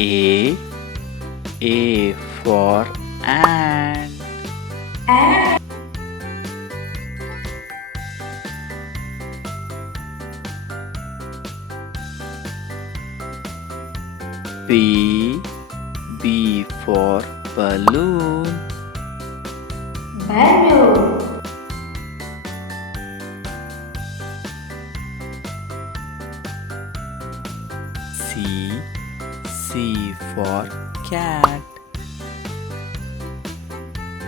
A. A for ant. B. B for balloon. Balloon. C. C for cat.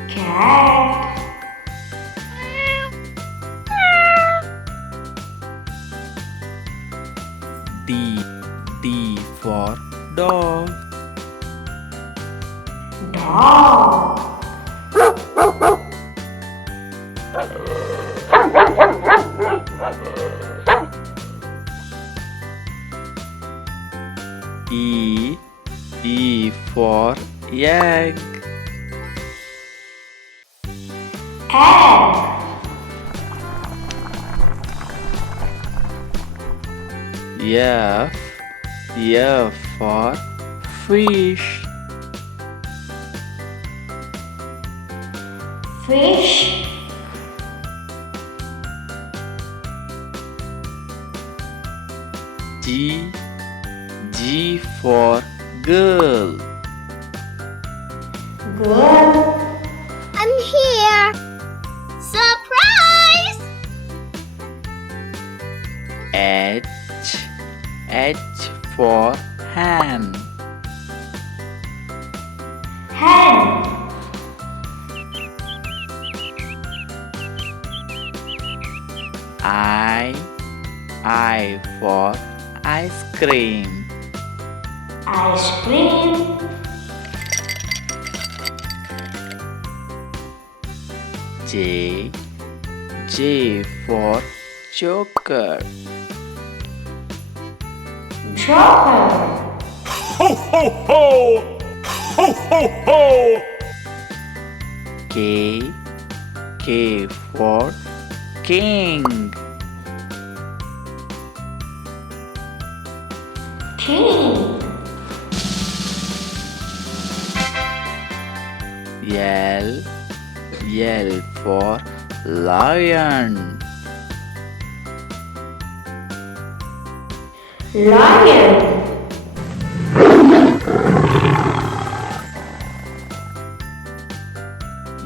Cat. D. D for dog. Dog. E. E for egg. Egg. F. F for fish. Fish. G. G for girl. Girl. I'm here! Surprise! H. H for hand. Hen. I for ice cream. Ice cream. J. J for joker. Joker. Ho, ho, ho! Ho, ho, ho! K. K for king. King. L. L for lion. Lion.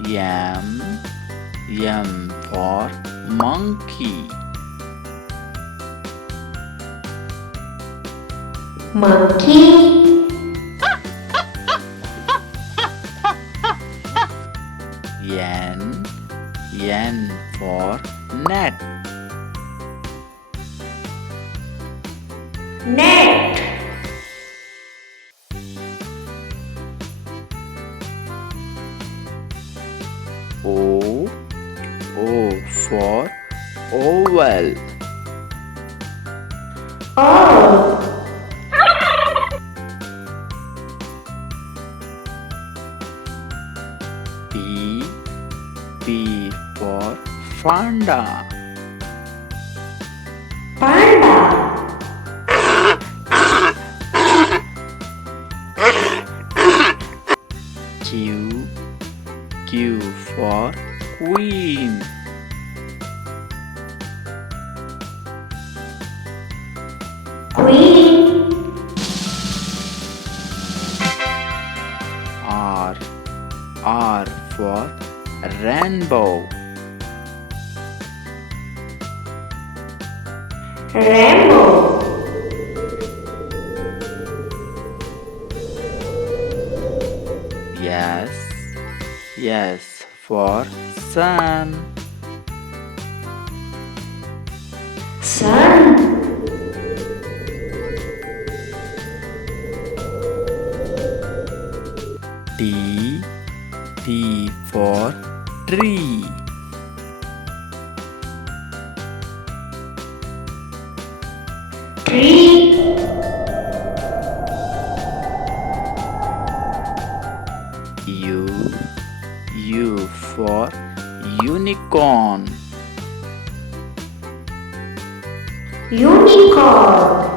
M. M for monkey. Monkey. N. N for net. Net. O. O for oval. O. P. P for panda. Panda. Q. Q for queen. Queen. R. R for rainbow. Rainbow. S. S for sun. Sun. T. T for tree. Tree. U. U for unicorn. Unicorn.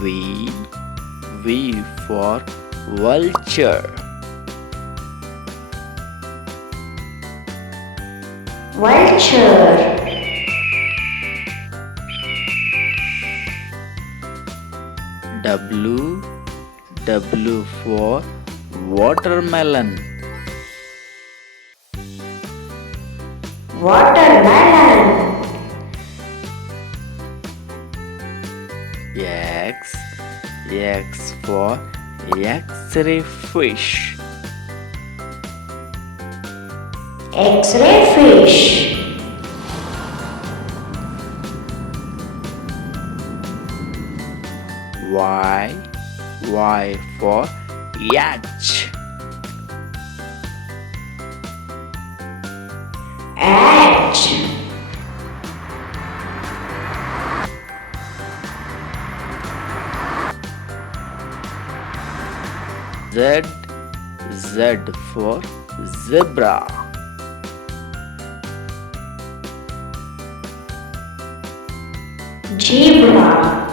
V. V for vulture. Vulture. W. W for watermelon. Watermelon. X. X for X-ray fish. X-ray fish. Y. Y for yacht. H. Z. Z for zebra. Zebra.